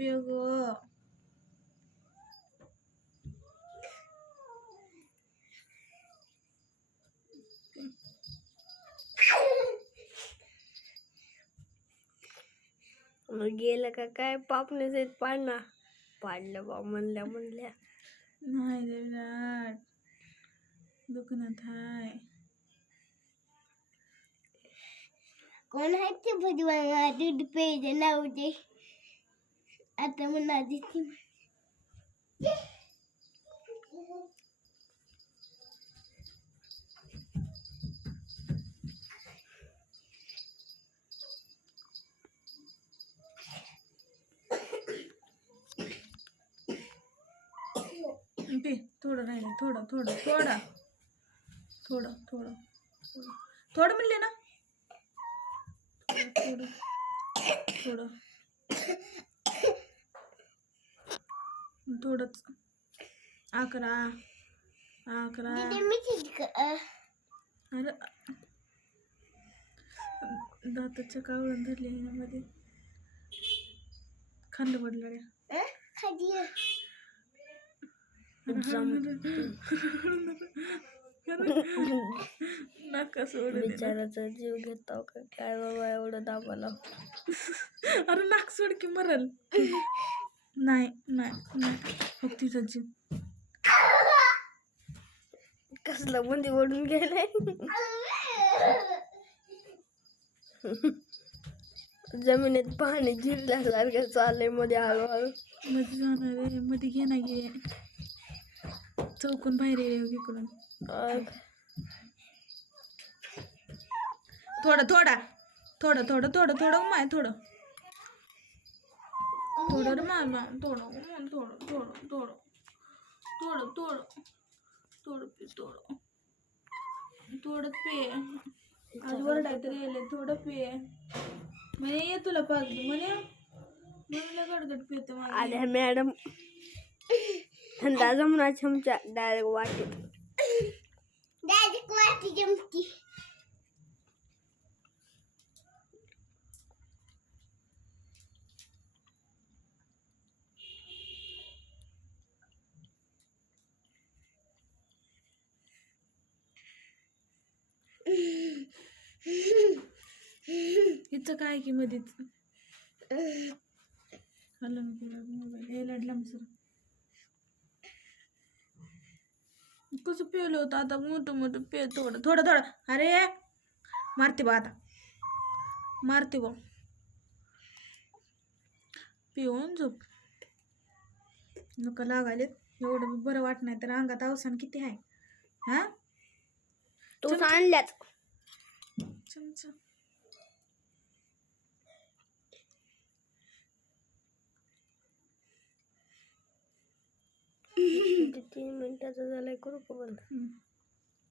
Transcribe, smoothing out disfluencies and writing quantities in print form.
पे ग. मग गेलं का काय पापणीच पाडणार. पाडलं बा म्हणल्या नाही रे विराट, दुकानात हाय. कोण आहे ते भजवा दूध पेज नाव दे. आता म्हणा दिसती पे. थोडं राहिलं, थोडं थोडं थोडं थोडं थोडं थोडं म्हणले ना. थोडं थोडं थोडंच. 11 अरे दाताच्या कावळण धरले मध्ये खाल्लं पडलं रे. नका सोडून बिचाराचा जीव घेतो का काय बाबा एवढं दाबाला. अरे नाक सोड की मरल. नाही नाही नाही बघ तिचा जीव कसला बुंदी ओढून गेलाय. जमिनीत पाणी जिरल्यासारखं चाललंय मध्ये हळूहळू. मध्ये जाणार रे, मध्ये घे ना घे. चौकून बाहेर ये इकडून. थोडं थोडं थोडं थोडं थोडं थोडं माय थोडं थोडं रे माय थोडं थोडं थोडं थोडं थोडं थोडं थोडं पे थोडं थोडं पे. आज वरडायत रे थोडं पे. म्हणे ये तुला पाच म्हणे म्हणून गडगड पेते मला. आल्या मॅडम थंडा जमुना चमचा डायरेक्ट वाटी जमती. हिचं काय की मध्येच हॅलो मोबाईल हे लढला सर. कसं पेलं होतं आता मोठं मोठं पे. थोडं थोडं थोडं. अरे मारते बा आता मारते बा. पिऊन झोप नका लागायले. एवढं बरं वाट नाही तर अंगात अवसान किती आहे. हा तू आणल्यात चमचा. 3 मिनिटाचं झालंय करू का बंद.